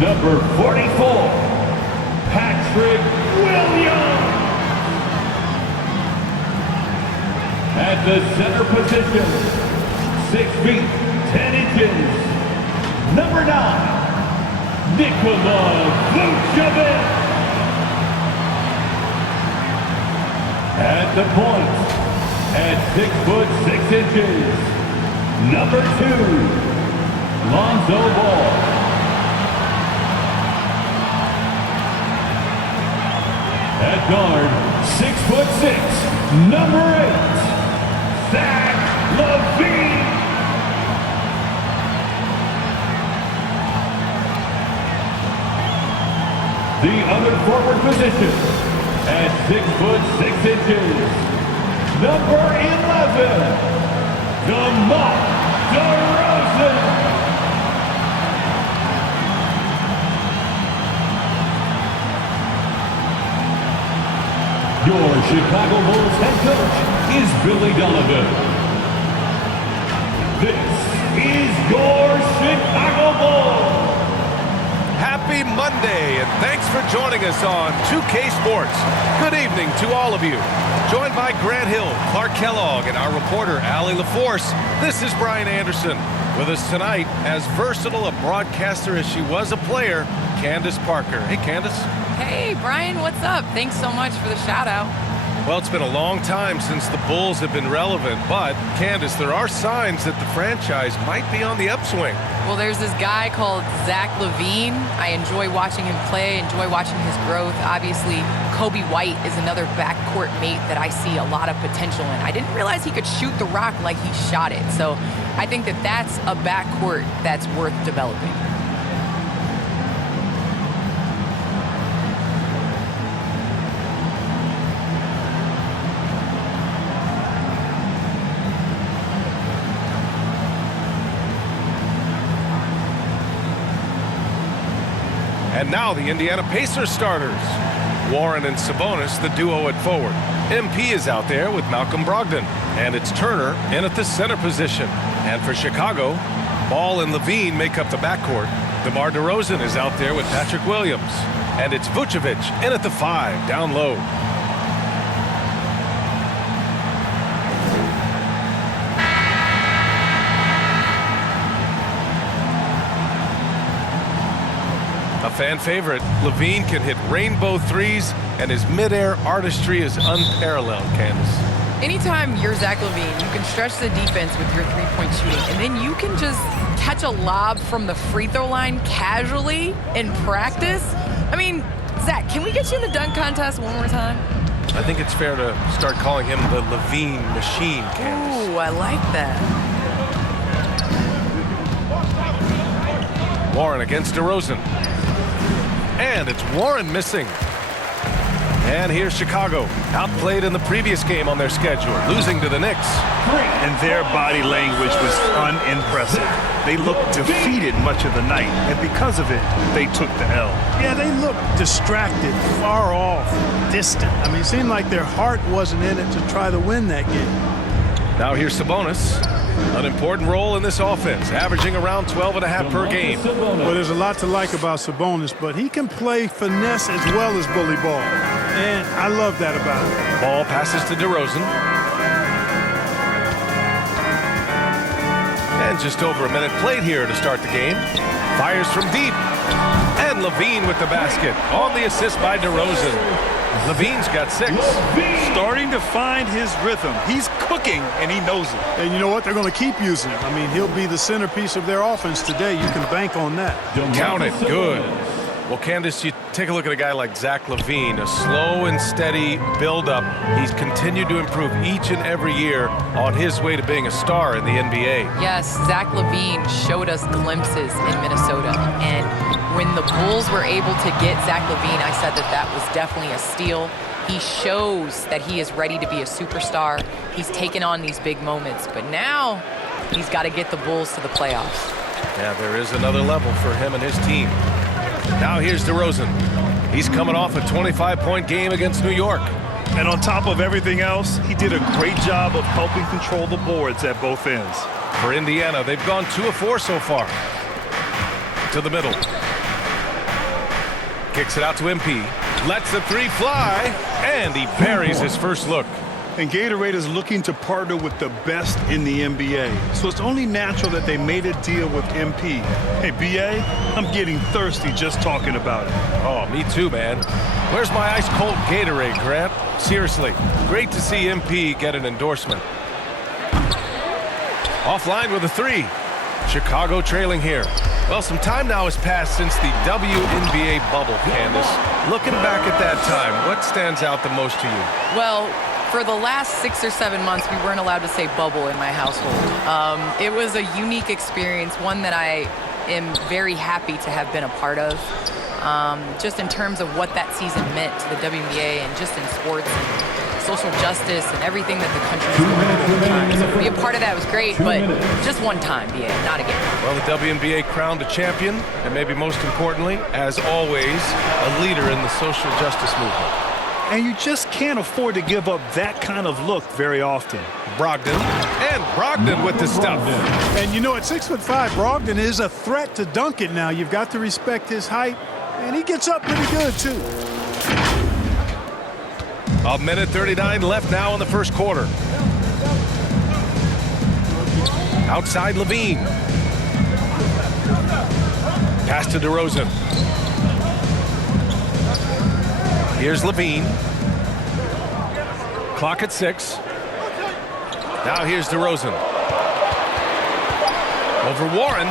Number 44, Patrick Williams. At the center position, 6 feet, 10 inches. Number 9, Nikola Vucevic. At the point, at 6 foot 6 inches, number 2, Lonzo Ball. At guard, 6 foot 6, number 8, Zach LaVine. The other forward position, at 6 foot 6 inches, number 11, DeMar DeRozan. Your Chicago Bulls head coach is Billy Donovan. This is your Chicago Bulls. Happy Monday, and thanks for joining us on 2K Sports. Good evening to all of you. Joined by Grant Hill, Clark Kellogg, and our reporter, Allie LaForce, this is Brian Anderson. With us tonight, as versatile a broadcaster as she was a player, Candace Parker. Hey, Candace. Hey, Brian, what's up? Thanks so much for the shout-out. Well, it's been a long time since the Bulls have been relevant, but, Candace, there are signs that the franchise might be on the upswing. Well, there's this guy called Zach LaVine. I enjoy watching him play, enjoy watching his growth. Obviously, Kobe White is another backcourt mate that I see a lot of potential in. I didn't realize he could shoot the rock like he shot it, so I think that that's a backcourt that's worth developing. And now the Indiana Pacers starters. Warren and Sabonis, the duo at forward. MP is out there with Malcolm Brogdon. And it's Turner in at the center position. And for Chicago, Ball and LaVine make up the backcourt. DeMar DeRozan is out there with Patrick Williams. And it's Vucevic in at the 5, down low. A fan favorite, LaVine can hit rainbow threes, and his midair artistry is unparalleled, Candace. Anytime you're Zach LaVine, you can stretch the defense with your three-point shooting, and then you can just catch a lob from the free throw line casually in practice. I mean, Zach, can we get you in the dunk contest one more time? I think it's fair to start calling him the LaVine machine, Candace. Ooh, I like that. Warren against DeRozan. And it's Warren missing. And here's Chicago, outplayed in the previous game on their schedule, losing to the Knicks. And their body language was unimpressive. They looked defeated much of the night, and because of it, they took the L. Yeah, they looked distracted, far off, distant. I mean, it seemed like their heart wasn't in it to try to win that game. Now here's Sabonis. An important role in this offense, averaging around 12.5 per game. Well, there's a lot to like about Sabonis, but he can play finesse as well as bully ball. And I love that about him. Ball passes to DeRozan. And just over a minute played here to start the game. Fires from deep. And LaVine with the basket on the assist by DeRozan. LaVine's got 6. Starting to find his rhythm. He's cooking, and he knows it. And you know what? They're going to keep using him. I mean, he'll be the centerpiece of their offense today. You can bank on that. Count it. Good. Well, Candace, you take a look at a guy like Zach LaVine, a slow and steady build-up. He's continued to improve each and every year on his way to being a star in the NBA. Yes, Zach LaVine showed us glimpses in Minnesota. And when the Bulls were able to get Zach LaVine, I said that that was definitely a steal. He shows that he is ready to be a superstar. He's taken on these big moments, but now he's got to get the Bulls to the playoffs. Yeah, there is another level for him and his team. Now here's DeRozan. He's coming off a 25-point game against New York. And on top of everything else, he did a great job of helping control the boards at both ends. For Indiana, they've gone 2 of 4 so far. To the middle. Kicks it out to MP. Lets the three fly, and he buries his first look. And Gatorade is looking to partner with the best in the NBA. So it's only natural that they made a deal with MP. Hey, BA, I'm getting thirsty just talking about it. Oh, me too, man. Where's my ice-cold Gatorade, Grant? Seriously, great to see MP get an endorsement. Offline with a three. Chicago trailing here. Well, some time now has passed since the WNBA bubble, Candace. Looking back at that time, what stands out the most to you? Well, for the last 6 or 7 months, we weren't allowed to say bubble in my household. It was a unique experience, one that I am very happy to have been a part of. Just in terms of what that season meant to the WNBA and just in sports and social justice and everything that the country was going through at the time. So to be a part of that was great, but just one time, not again. Well, the WNBA crowned a champion, and maybe most importantly, as always, a leader in the social justice movement. And you just can't afford to give up that kind of look very often. Brogdon with the stuff. And you know, at 6'5", Brogdon is a threat to dunk it now. You've got to respect his height, and he gets up pretty good, too. A minute 39 left now in the first quarter. Outside Levine. Pass to DeRozan. Here's Levine. Clock at 6. Now here's DeRozan. Over Warren.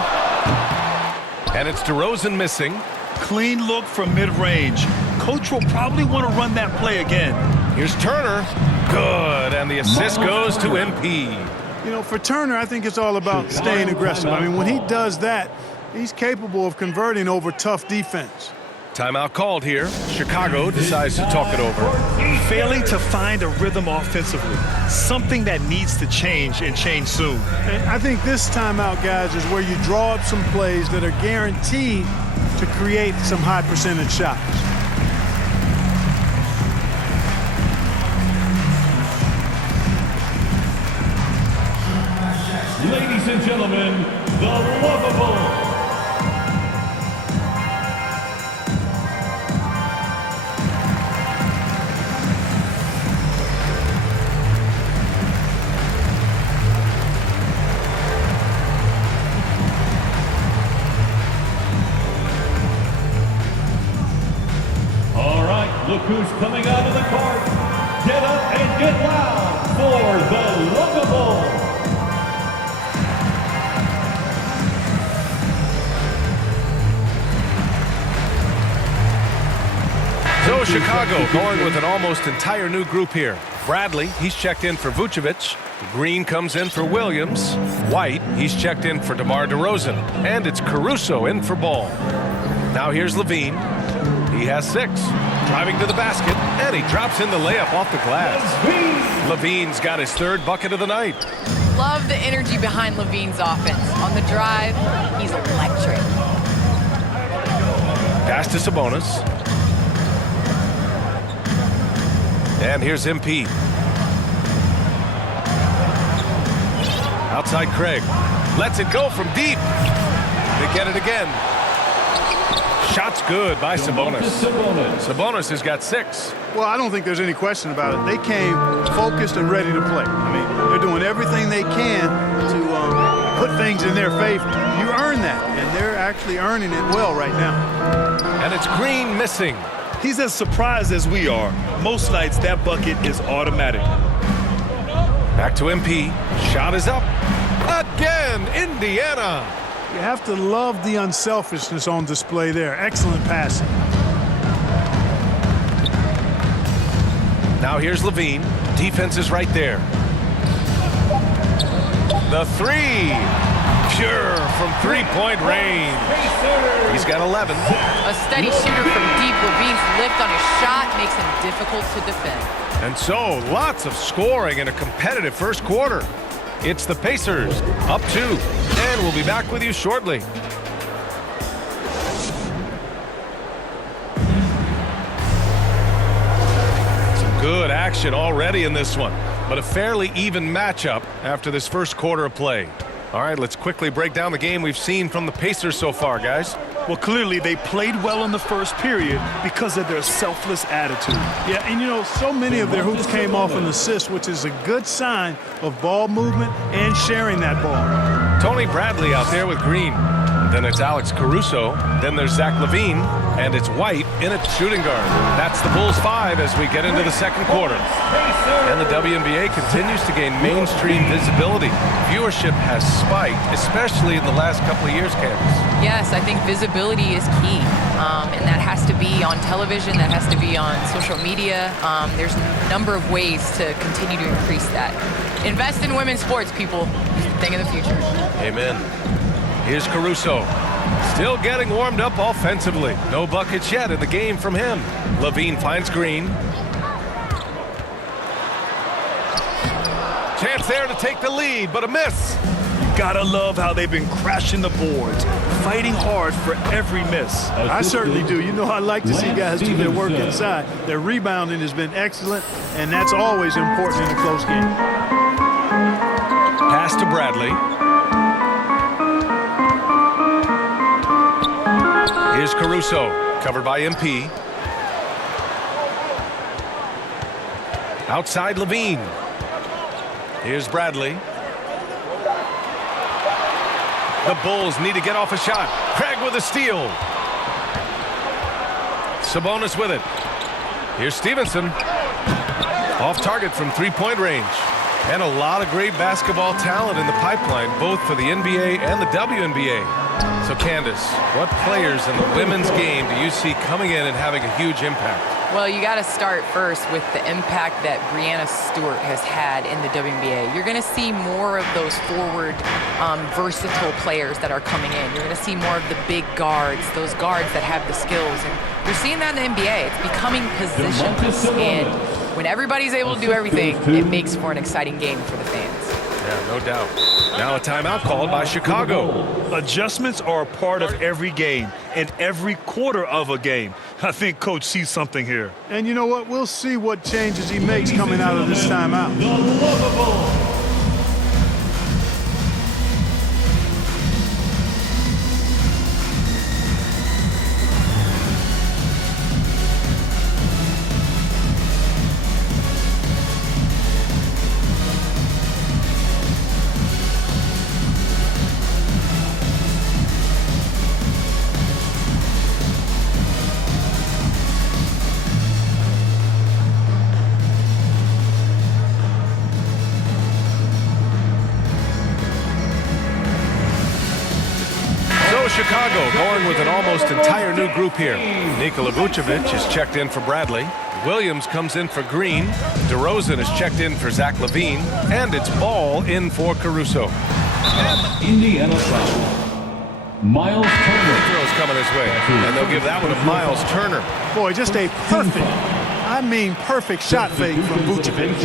And it's DeRozan missing. Clean look from mid-range. Coach will probably want to run that play again. Here's Turner. Good. And the assist goes to MP. You know, for Turner, I think it's all about staying aggressive. I mean, when he does that, he's capable of converting over tough defense. Timeout called here. Chicago decides to talk it over. Failing to find a rhythm offensively. Something that needs to change and change soon. And I think this timeout, guys, is where you draw up some plays that are guaranteed to create some high percentage shots. Ladies and gentlemen, the Lovable. All right, look who's coming out of the court. Get up and get loud for the Lovable. So Chicago going with an almost entire new group here. Bradley, he's checked in for Vucevic. Green comes in for Williams. White, he's checked in for DeMar DeRozan. And it's Caruso in for Ball. Now here's Levine. He has 6. Driving to the basket, and he drops in the layup off the glass. Levine's got his 3rd bucket of the night. Love the energy behind Levine's offense. On the drive, he's electric. Pass to Sabonis. And here's MP. Outside Craig. Lets it go from deep. They get it again. Shot's good by Sabonis. Sabonis has got 6. Well, I don't think there's any question about it. They came focused and ready to play. I mean, they're doing everything they can to put things in their favor. You earn that, and they're actually earning it well right now. And it's Green missing. He's as surprised as we are. Most nights, that bucket is automatic. Back to MP. Shot is up. Again, Indiana. You have to love the unselfishness on display there. Excellent passing. Now here's Levine. Defense is right there. The 3. Pure from 3-point range. He's got 11. A steady shooter from deep. Levine's lift on his shot makes him difficult to defend. And so, lots of scoring in a competitive first quarter. It's the Pacers, up 2. And we'll be back with you shortly. Some good action already in this one, but a fairly even matchup after this first quarter of play. All right, let's quickly break down the game we've seen from the Pacers so far, guys. Well, clearly they played well in the first period because of their selfless attitude. Yeah, and you know, so many of their hoops came off an assist, which is a good sign of ball movement and sharing that ball. Tony Bradley out there with Green. Then it's Alex Caruso. Then there's Zach LaVine. And it's White in at shooting guard. That's the Bulls 5 as we get into the second quarter. And the WNBA continues to gain mainstream visibility. Viewership has spiked, especially in the last couple of years, Candace. Yes, I think visibility is key, and that has to be on television, that has to be on social media. There's a number of ways to continue to increase that. Invest in women's sports, people. Think of the future. Amen. Here's Caruso. Still getting warmed up offensively. No buckets yet in the game from him. LaVine finds Green. Chance there to take the lead, but a miss. Gotta love how they've been crashing the boards, fighting hard for every miss. I certainly do. You know, I like to see guys do their work inside. Their rebounding has been excellent, and that's always important in a close game. Pass to Bradley. Here's Caruso, covered by MP. Outside LaVine. Here's Bradley. The Bulls need to get off a shot. Craig with a steal. Sabonis with it. Here's Stevenson. Off target from three-point range. And a lot of great basketball talent in the pipeline, both for the NBA and the WNBA. So, Candace, what players in the women's game do you see coming in and having a huge impact? Well, you got to start first with the impact that Breanna Stewart has had in the WNBA. You're going to see more of those forward, versatile players that are coming in. You're going to see more of the big guards, those guards that have the skills. And you're seeing that in the NBA. It's becoming positionless. And when everybody's able to do everything, it makes for an exciting game for the fans. Yeah, no doubt. Now a timeout called by Chicago. Adjustments are a part of every game and every quarter of a game. I think Coach sees something here. And you know what? We'll see what changes he makes coming out of this timeout. The Lovable. Chicago going with an almost entire new group here. Nikola Vucevic is checked in for Bradley. Williams comes in for Green. DeRozan is checked in for Zach LaVine. And it's Ball in for Caruso. Indiana foul. Miles Turner. Throw's coming his way. And they'll give that one to Miles Turner. Boy, just a perfect, I mean perfect shot fake from Vucevic.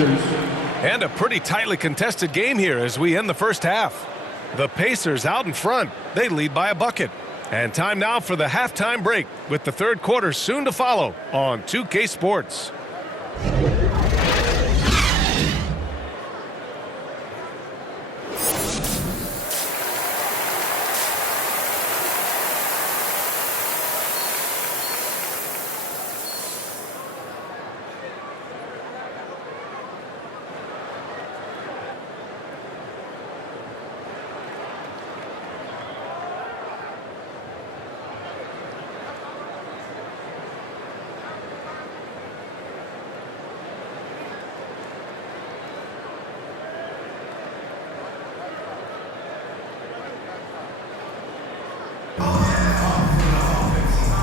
And a pretty tightly contested game here as we end the first half. The Pacers out in front. They lead by a bucket. And time now for the halftime break with the third quarter soon to follow on 2K Sports.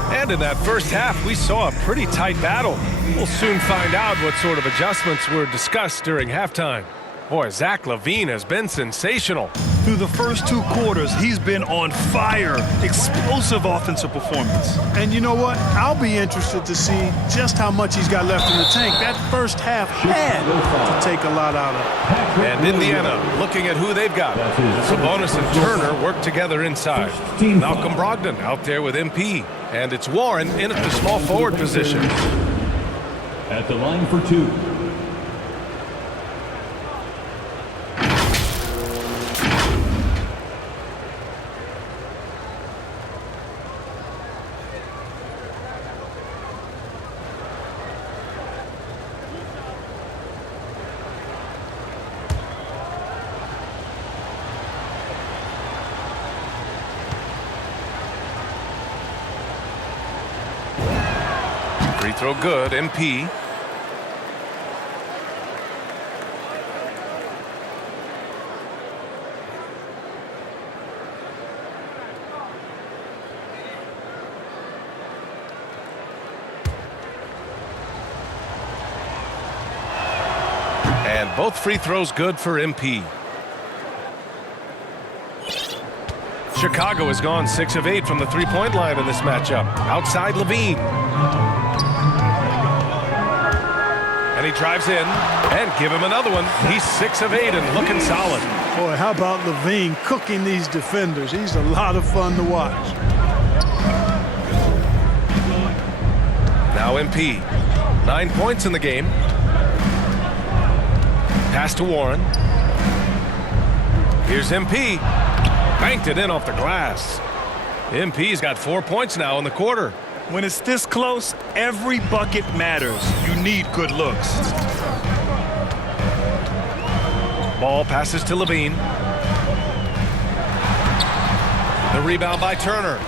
And in that first half, we saw a pretty tight battle. We'll soon find out what sort of adjustments were discussed during halftime. Boy, Zach LaVine has been sensational. Through the first two quarters, he's been on fire. Explosive offensive performance. And you know what? I'll be interested to see just how much he's got left in the tank. That first half had to take a lot out of it. And Indiana looking at who they've got. Sabonis and Turner work together inside. Malcolm Brogdon out there with MP. And it's Warren in at the small forward position. At the line for two. Free throw good, MP. And both free throws good for MP. Chicago has gone 6 of 8 from the three-point line in this matchup. Outside Levine. And he drives in and give him another one. He's 6 of 8 and looking solid. Boy, how about Levine cooking these defenders? He's a lot of fun to watch. Now MP. 9 points in the game. Pass to Warren. Here's MP. Banked it in off the glass. MP's got 4 points now in the quarter. When it's this close, every bucket matters. You need good looks. Ball passes to Levine. The rebound by Turner.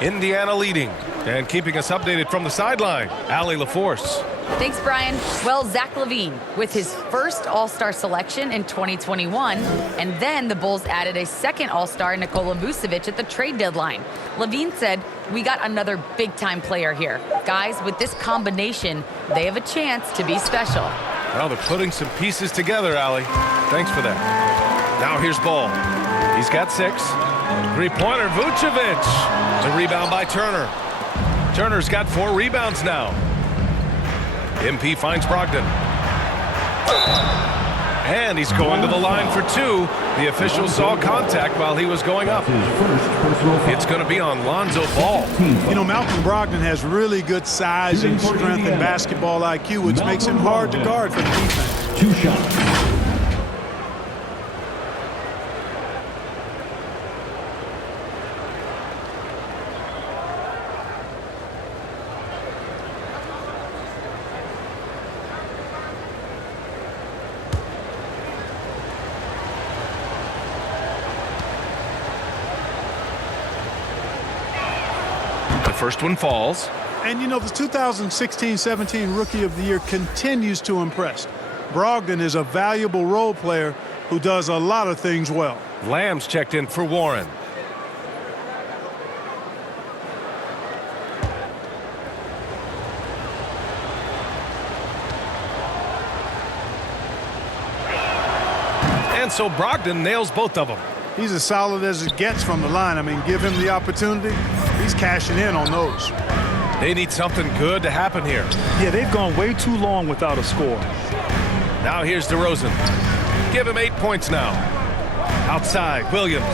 Indiana leading and keeping us updated from the sideline. Allie LaForce. Thanks, Brian. Well, Zach LaVine with his first All-Star selection in 2021, and then the Bulls added a second All-Star, Nikola Vucevic, at the trade deadline. LaVine said, "We got another big-time player here. Guys, with this combination, they have a chance to be special." Well, they're putting some pieces together, Allie. Thanks for that. Now here's Ball. He's got 6. Three-pointer, Vucevic. The rebound by Turner. Turner's got 4 rebounds now. MP finds Brogdon. And he's going to the line for 2. The official saw contact while he was going up. It's going to be on Lonzo Ball. You know, Malcolm Brogdon has really good size and strength and basketball IQ, which makes him hard to guard for the defense. 2 shots. First one falls. And, you know, the 2016-17 Rookie of the Year continues to impress. Brogdon is a valuable role player who does a lot of things well. Lamb's checked in for Warren. And so Brogdon nails both of them. He's as solid as it gets from the line. I mean, give him the opportunity. He's cashing in on those. They need something good to happen here. Yeah, they've gone way too long without a score. Now here's DeRozan. Give him 8 points now. Outside, Williams.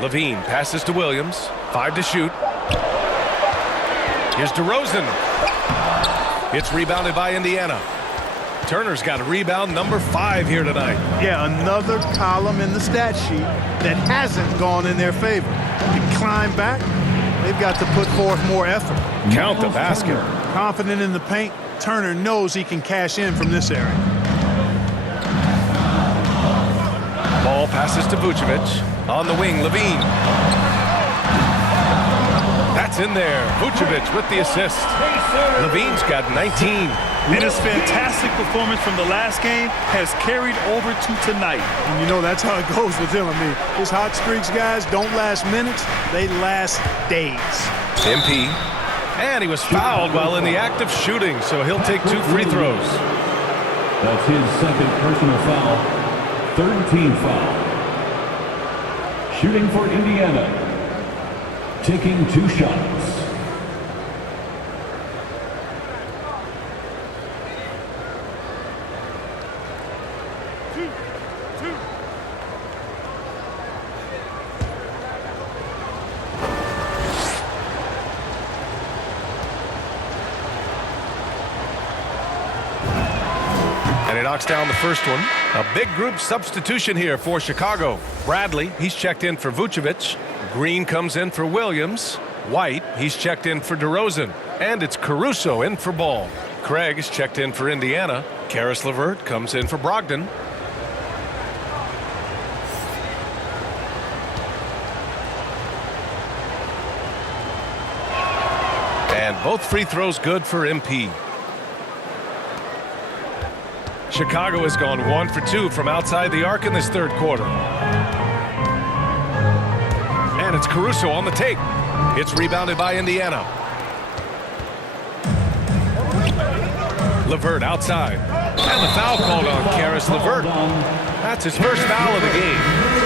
Levine passes to Williams. 5 to shoot. Here's DeRozan. It's rebounded by Indiana. Turner's got a rebound number 5 here tonight. Yeah, another column in the stat sheet that hasn't gone in their favor. To climb back, they've got to put forth more effort. Count the basket. Confident in the paint, Turner knows he can cash in from this area. Ball passes to Vucevic. On the wing, Levine. That's in there. Vucevic with the assist. Levine's got 19. And his fantastic performance from the last game has carried over to tonight. And you know, that's how it goes with him. I mean, his hot streaks, guys, don't last minutes. They last days. MP. And he was fouled while in the act of shooting, so he'll take 2 free throws. That's his second personal foul. 3rd team foul. Shooting for Indiana. Taking 2 shots. And he knocks down the first one. A big group substitution here for Chicago. Bradley, he's checked in for Vucevic. Green comes in for Williams. White, he's checked in for DeRozan. And it's Caruso in for Ball. Craig is checked in for Indiana. Karis LeVert comes in for Brogdon. And both free throws good for MP. Chicago has gone 1 for 2 from outside the arc in this third quarter. And it's Caruso on the take. It's rebounded by Indiana. LeVert outside. And the foul called on Karis LeVert. That's his first foul of the game.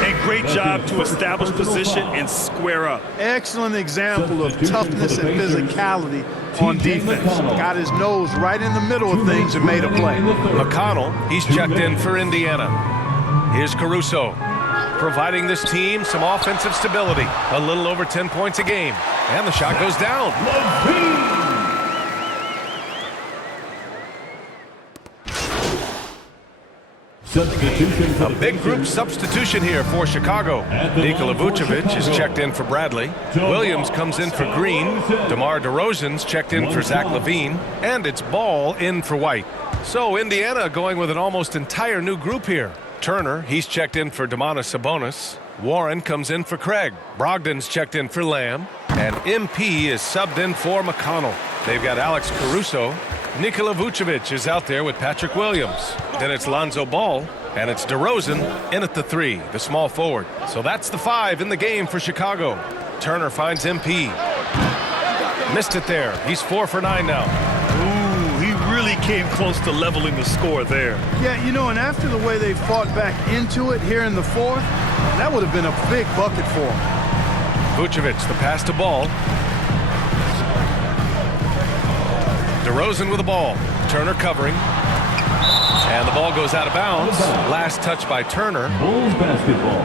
And great job to establish position and square up. Excellent example of toughness and physicality on defense. Got his nose right in the middle of things and made a play. McConnell, he's checked in for Indiana. Here's Caruso, providing this team some offensive stability. A little over 10 points a game. And the shot goes down. A big group substitution here for Chicago. Nikola Vucevic is checked in for Bradley. Williams comes in for Green. DeMar DeRozan's checked in for Zach LaVine. And it's Ball in for White. So Indiana going with an almost entire new group here. Turner, he's checked in for Domantas Sabonis. Warren comes in for Craig. Brogdon's checked in for Lamb. And MP is subbed in for McConnell. They've got Alex Caruso. Nikola Vucevic is out there with Patrick Williams. Then it's Lonzo Ball, and it's DeRozan in at the 3, the small forward. So that's the 5 in the game for Chicago. Turner finds MP. Missed it there. He's 4 for 9 now. Ooh, he really came close to leveling the score there. Yeah, you know, and after the way they fought back into it here in the fourth, that would have been a big bucket for him. Vucevic, the pass to Ball. DeRozan with the ball. Turner covering. And the ball goes out of bounds. Last touch by Turner. Bulls basketball.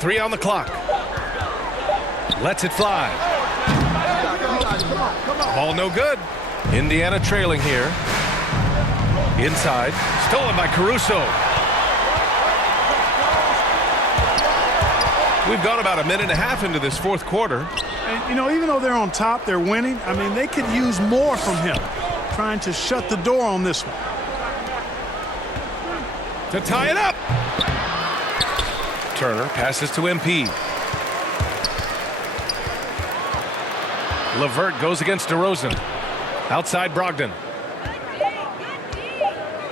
Three on the clock. Lets it fly. Ball no good. Indiana trailing here. Inside. Stolen by Caruso. We've gone about a minute and a half into this fourth quarter. And, you know, even though they're on top, they're winning. I mean, they could use more from him. Trying to shut the door on this one. To tie it up. Turner passes to MP. LeVert goes against DeRozan. Outside Brogdon.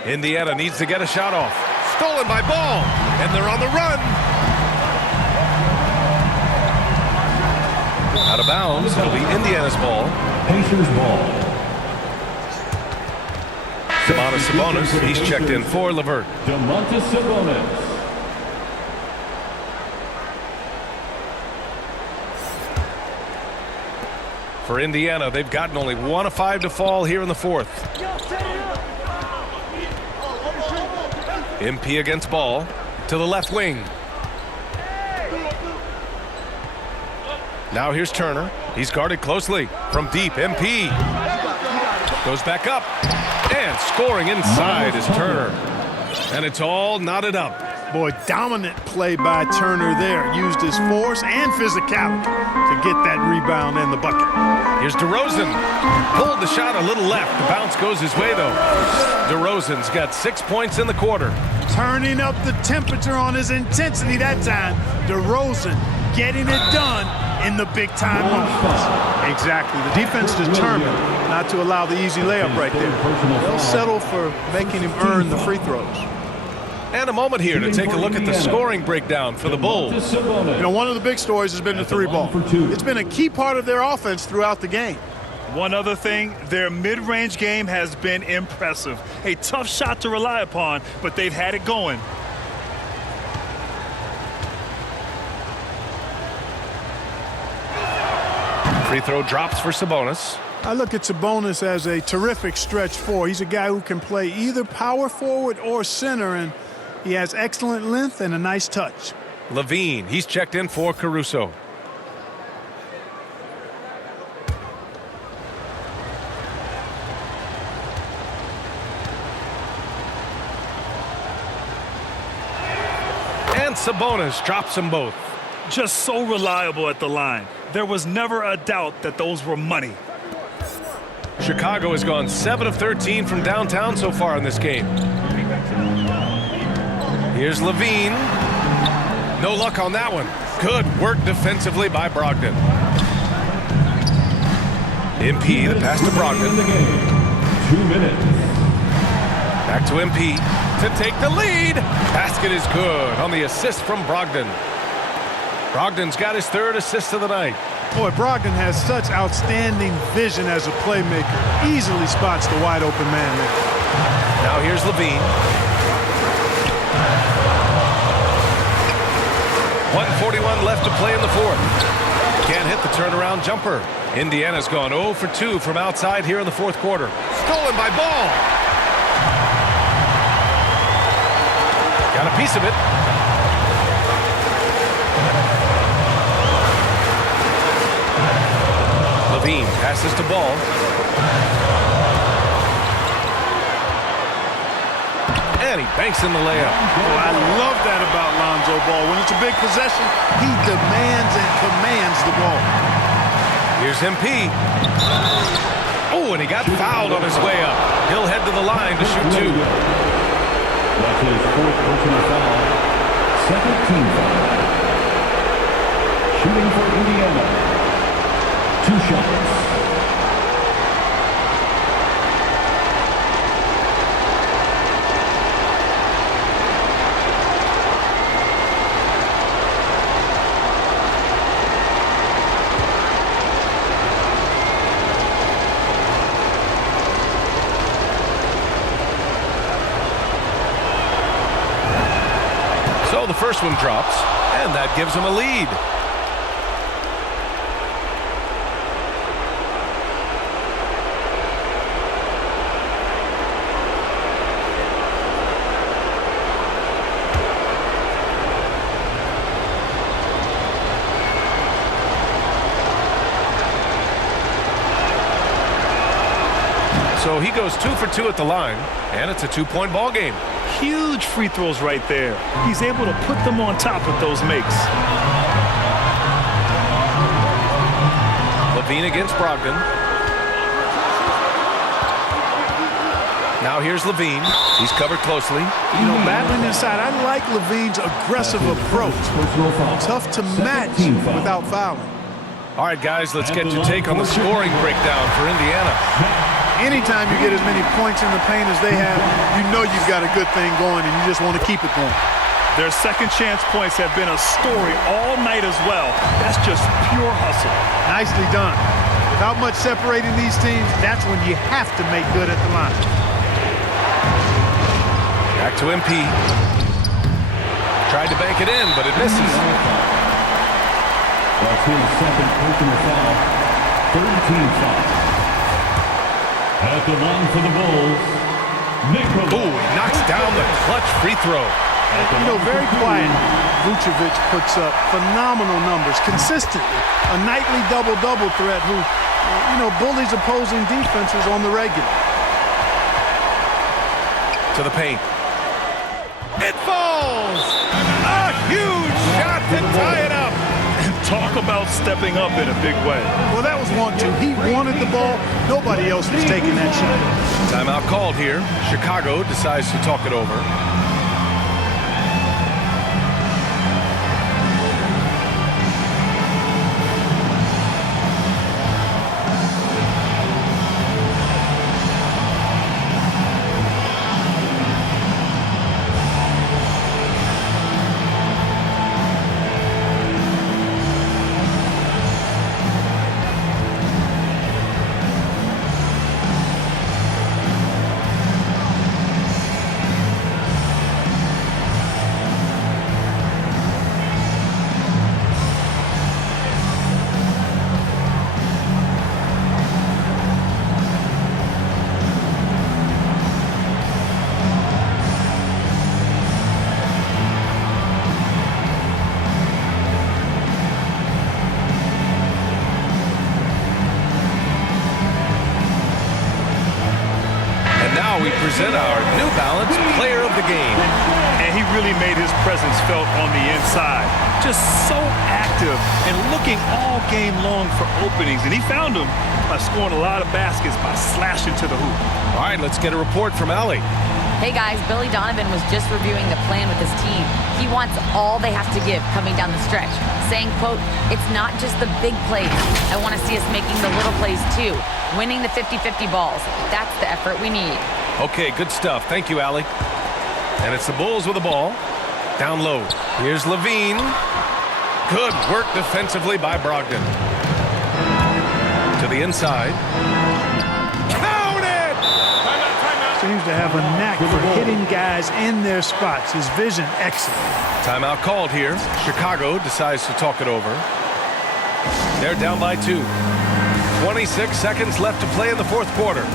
Indiana needs to get a shot off. Stolen by Ball. And they're on the run. Out of bounds. It'll be Indiana's ball. Pacers ball. Domantas Sabonis. He's checked in for LeVert. Domantas Sabonis. For Indiana, they've gotten only 1 of 5 to fall here in the fourth. MP against Ball to the left wing. Now here's Turner. He's guarded closely from deep. MP goes back up and scoring inside is Turner. And it's all knotted up. Boy, dominant play by Turner there. Used his force and physicality to get that rebound and the bucket. Here's DeRozan. Pulled the shot a little left. The bounce goes his way, though. DeRozan's got 6 points in the quarter. Turning up the temperature on his intensity that time. DeRozan getting it done in the big-time moments. Exactly. The defense determined not to allow the easy layup right there. They'll settle for making him earn the free throws. And a moment here to take a look at the scoring breakdown for the Bulls. You know, one of the big stories has been the three ball. It's been a key part of their offense throughout the game. One other thing, their mid-range game has been impressive. A tough shot to rely upon, but they've had it going. Free throw drops for Sabonis. I look at Sabonis as a terrific stretch four. He's a guy who can play either power forward or center, and he has excellent length and a nice touch. LaVine, he's checked in for Caruso. And Sabonis drops them both. Just so reliable at the line. There was never a doubt that those were money. Chicago has gone 7 of 13 from downtown so far in this game. Here's Levine. No luck on that one. Good work defensively by Brogdon. MP, the pass to Brogdon. 2 minutes. Back to MP to take the lead. Basket is good on the assist from Brogdon. Brogdon's got his 3rd assist of the night. Boy, Brogdon has such outstanding vision as a playmaker. Easily spots the wide open man there. Now here's Levine. 1:41 left to play in the 4th. Can't hit the turnaround jumper. Indiana's gone 0 for 2 from outside here in the 4th quarter. Stolen by Ball. Got a piece of it. Levine passes to Ball. And he banks in the layup. Oh, I love that about Lonzo Ball. When it's a big possession, he demands and commands the ball. Here's MP. Oh, and he got fouled on his way up. He'll head to the line to shoot 2. That's his 4th personal foul. 2nd team foul. Shooting for Indiana. 2 shots. So the first one drops, and that gives him a lead. So he goes 2 for 2 at the line, and it's a 2-point ball game. Huge free throws right there. He's able to put them on top with those makes. Levine against Brogdon. Now here's Levine. He's covered closely. You know, battling inside, I like Levine's aggressive approach. Tough to match without fouling. All right, guys, let's get your take on the scoring breakdown for Indiana. Anytime you get as many points in the paint as they have, you know you've got a good thing going and you just want to keep it going. Their second chance points have been a story all night as well. That's just pure hustle. Nicely done. Without much separating these teams, that's when you have to make good at the line. Back to MP. Tried to bank it in, but it misses. That's his 2nd personal foul. 3rd team foul. At the line for the Bulls, Nikola. Ooh, he knocks down the clutch free throw. You know, very quiet. Vucevic puts up phenomenal numbers consistently. A nightly double-double threat who, you know, bullies opposing defenses on the regular. To the paint. It falls! A huge shot to tie it up. Talk about stepping up in a big way. Well, that was 1-2. He wanted the ball. Nobody else was taking that shot. Timeout called here. Chicago decides to talk it over. We present our New Balance Player of the Game. And he really made his presence felt on the inside. just so active and looking all game long for openings. And he found them by scoring a lot of baskets by slashing to the hoop. All right, let's get a report from Allie. Hey guys, Billy Donovan was just reviewing the plan with his team. He wants all they have to give coming down the stretch, saying, quote, "It's not just the big plays. I want to see us making the little plays too, winning the 50-50 balls. That's the effort we need." Okay, good stuff. Thank you, Allie. And it's the Bulls with the ball. Down low. Here's Levine. Good work defensively by Brogdon. To the inside. Count it! Seems to have a knack for hitting guys in their spots. His vision, excellent. Timeout called here. Chicago decides to talk it over. They're down by 2. 26 seconds left to play in the fourth quarter.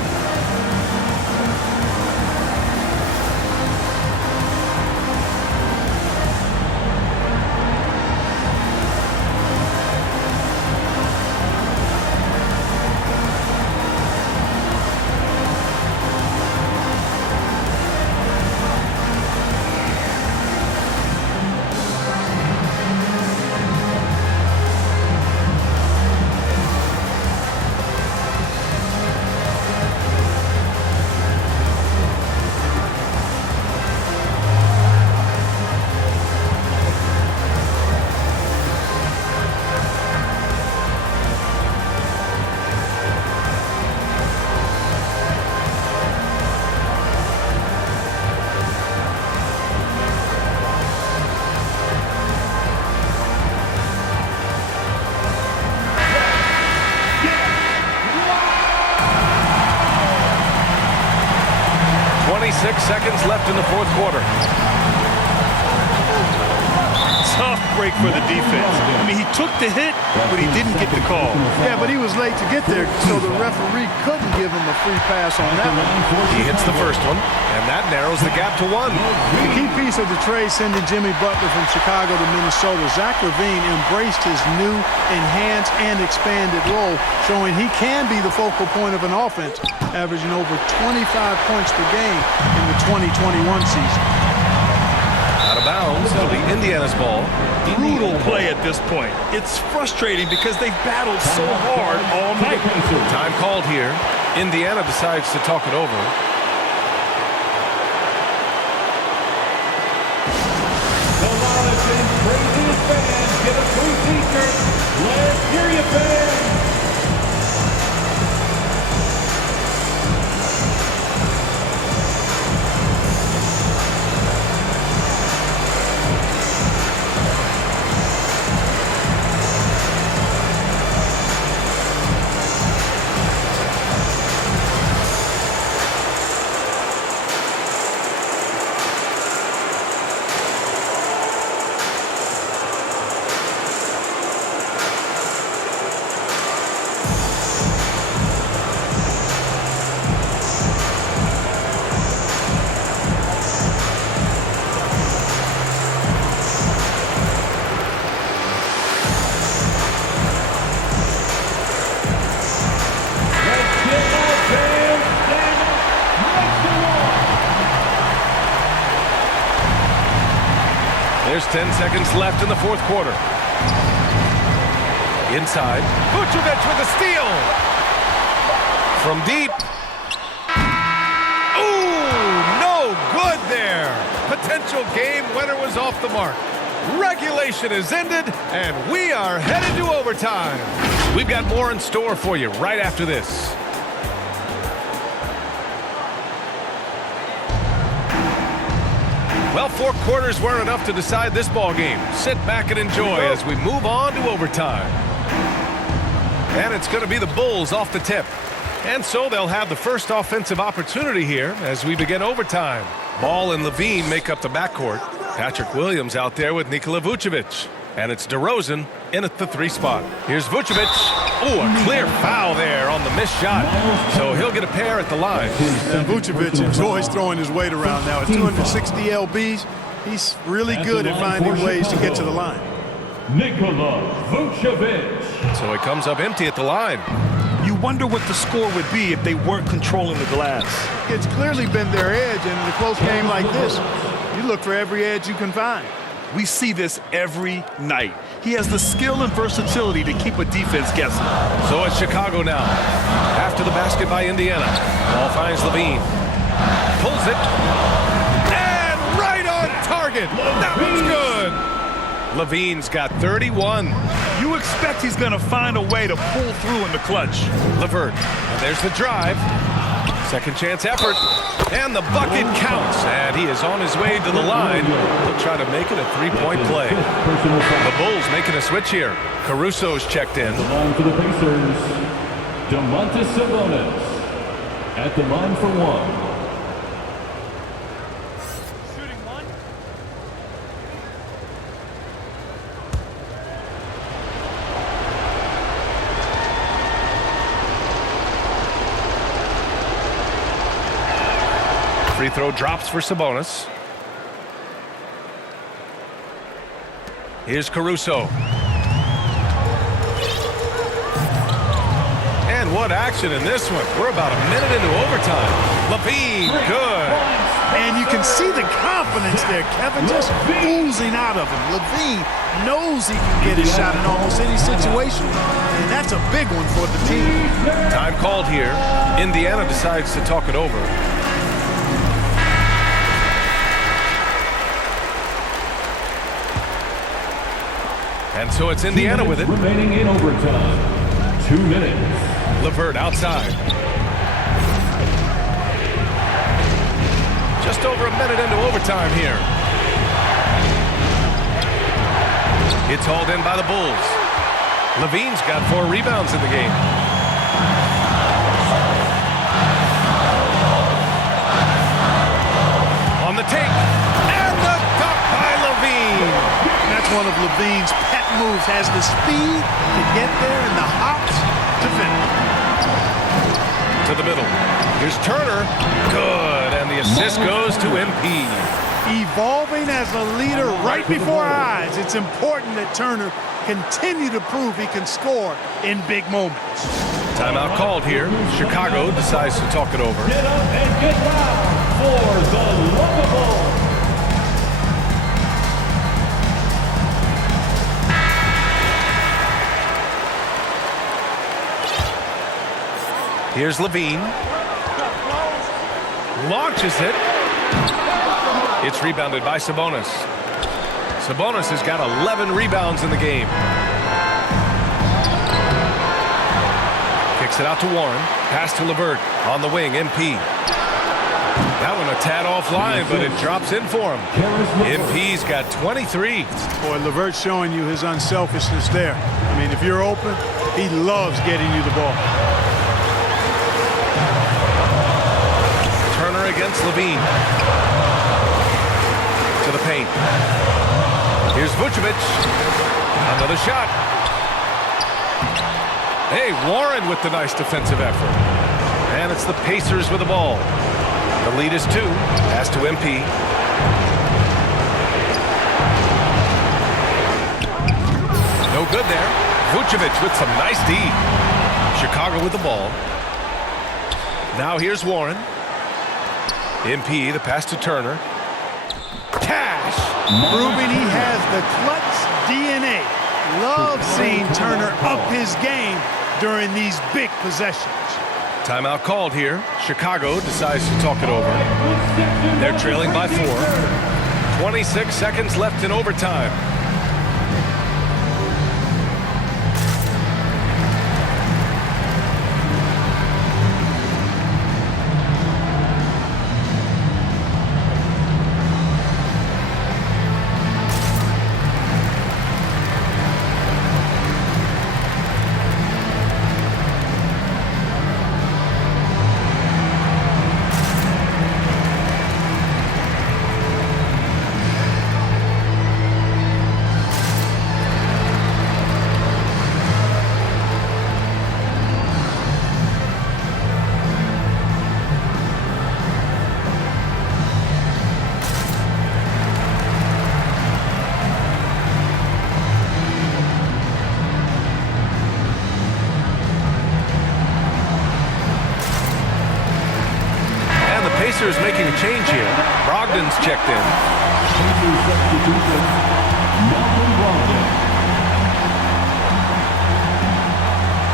Seconds left in the fourth quarter. Tough break for the defense. I mean, he took the hit, but he didn't get the call. Yeah, but he was late to get there, so the referee couldn't give him a free pass on that one. He hits the first one, and that narrows the gap to 1. The key piece of the trade sending Jimmy Butler from Chicago to Minnesota, Zach LaVine embraced his new, enhanced, and expanded role, showing he can be the focal point of an offense, averaging over 25 points per game in the 2021 season. Out of bounds, it'll be Indiana's ball. Brutal play at this point. It's frustrating because they've battled so hard all night. Time called here. Indiana decides to talk it over. The loudest and craziest fans get a free t-shirt. Let's hear you, fans. There's 10 seconds left in the fourth quarter. Inside. Vucevic with a steal. From deep. Ooh, no good there. Potential game winner was off the mark. Regulation is ended, and we are headed to overtime. We've got more in store for you right after this. Well, 4 quarters weren't enough to decide this ball game. Sit back and enjoy as we move on to overtime. And it's going to be the Bulls off the tip. And so they'll have the first offensive opportunity here as we begin overtime. Ball and Levine make up the backcourt. Patrick Williams out there with Nikola Vucevic. And it's DeRozan in at the 3 spot. Here's Vucevic. Oh, a clear foul there on the missed shot. So he'll get a pair at the line. And Vucevic enjoys throwing his weight around now. At 260 lbs, he's really good at finding ways to get to the line. Nikola Vucevic. So he comes up empty at the line. You wonder what the score would be if they weren't controlling the glass. It's clearly been their edge, and in a close game like this, you look for every edge you can find. We see this every night. He has the skill and versatility to keep a defense guessing. So it's Chicago now. After the basket by Indiana. Ball finds Levine. Pulls it. And right on target. That one's good. Levine's got 31. You expect he's going to find a way to pull through in the clutch. LeVert. And there's the drive. Second chance effort. And the bucket counts. And he is on his way to the line. He'll try to make it a three-point play. The Bulls making a switch here. Caruso's checked in. The line for the Pacers, Domantas Sabonis at the line for one. Free throw drops for Sabonis. Here's Caruso. And what action in this one. We're about a minute into overtime. Levine, good. And you can see the confidence there, Kevin, just oozing out of him. Levine knows he can get his shot in almost any situation, and that's a big one for the team. Time called here. Indiana decides to talk it over. And so it's Indiana with it. Remaining in overtime. 2 minutes. LeVert outside. Just over a minute into overtime here. It's hauled in by the Bulls. Levine's got 4 rebounds in the game. On the take. And the dunk by Levine. That's one of Levine's pet moves. Has the speed to get there and the hops to finish. To the middle. Here's Turner. Good. And the assist goes to MP. Evolving as a leader right before our eyes. It's important that Turner continue to prove he can score in big moments. Timeout called here. Chicago decides to talk it over. Get up and get loud for the Locables. Here's Levine. Launches it. It's rebounded by Sabonis. Sabonis has got 11 rebounds in the game. Kicks it out to Warren. Pass to LeVert. On the wing, MP. That one a tad offline, but it drops in for him. MP's got 23. Boy, LeVert showing you his unselfishness there. I mean, if you're open, he loves getting you the ball. Turner against Levine. To the paint. Here's Vucevic. Another shot. Hey, Warren with the nice defensive effort. And it's the Pacers with the ball. The lead is 2. Pass to MP. No good there. Vucevic with some nice D. Chicago with the ball. Now here's Warren. MP, the pass to Turner. Cash! Proving he has the clutch DNA. Love seeing Turner up his game during these big possessions. Timeout called here. Chicago decides to talk it over. They're trailing by 4. 26 seconds left in overtime. Pacers making a change here. Brogdon's checked in.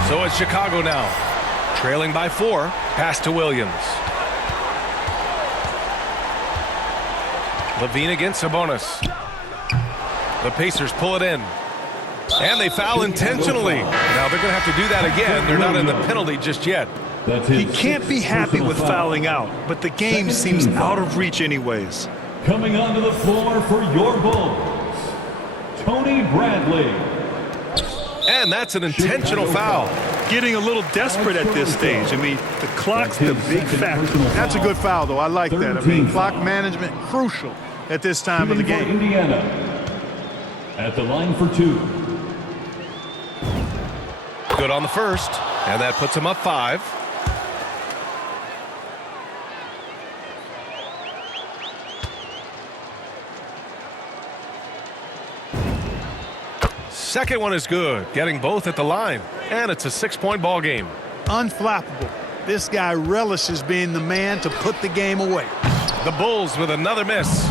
So it's Chicago now, trailing by 4, pass to Williams. LaVine against Sabonis. The Pacers pull it in. And they foul intentionally. Now they're going to have to do that again. They're not in the penalty just yet. He can't be happy with fouling out, but the game seems out of reach anyways. Coming onto the floor for your Bulls, Tony Bradley. And that's an intentional foul. Getting a little desperate at this stage. I mean, the clock's the big factor. That's a good foul, though. I like that. I mean, clock management crucial at this time of the Shooting for game. Indiana at the line for 2. Good on the first, and that puts him up 5. Second one is good, getting both at the line, and it's a 6-point ball game. Unflappable. This guy relishes being the man to put the game away. The Bulls with another miss.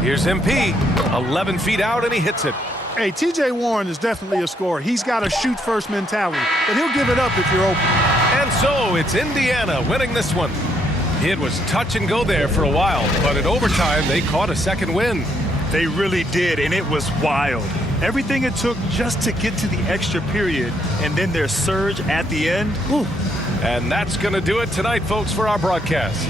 Here's MP, 11 feet out, and he hits it. Hey, T.J. Warren is definitely a scorer. He's got a shoot-first mentality, but he'll give it up if you're open. And so it's Indiana winning this one. It was touch and go there for a while, but in overtime, they caught a second win. They really did, and it was wild. Everything it took just to get to the extra period, and then their surge at the end. Whew. And that's going to do it tonight, folks, for our broadcast.